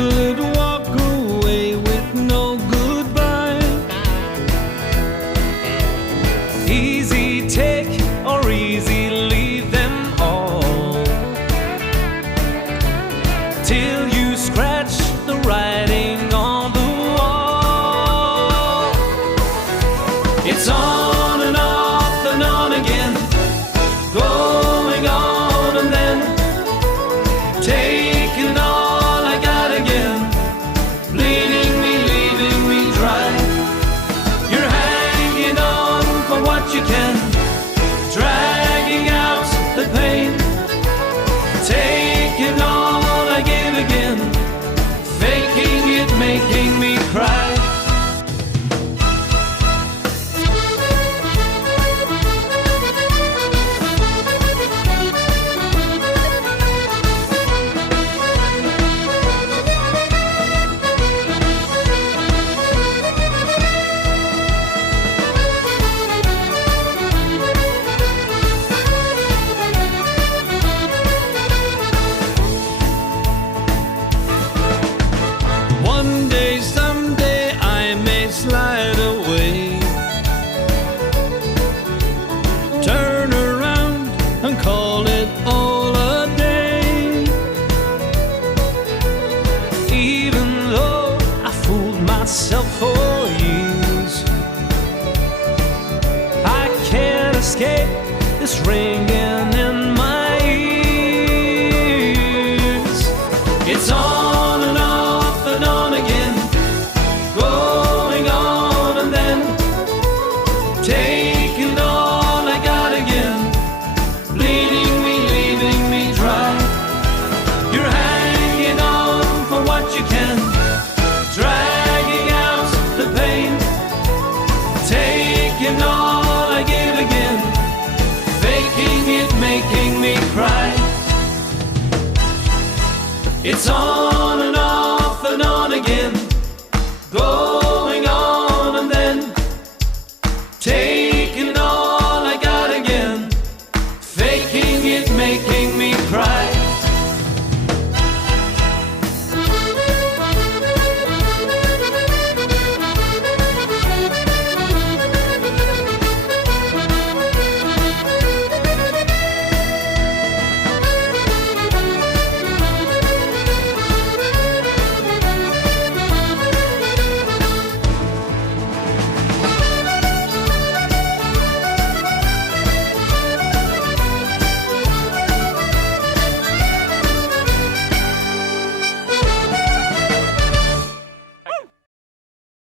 could walk away with no goodbye. Easy take or easy leave them all, till you scratch the writing on the wall. It's on and off and on again, going on and then taking all I got again, bleeding me, leaving me dry. You're hanging on for what you can, dragging out the pain, taking all I give again, faking it, making me cry. One day, someday, I may slide away, turn around and call it all a day. Even though I fooled myself for years, I can't escape this ringing in my ears. It's on and off and on again, going on and then taking all I got again, bleeding me, leaving me dry. You're hanging on for what you can, dragging out the pain, taking all I give again, faking it, making me cry. It's on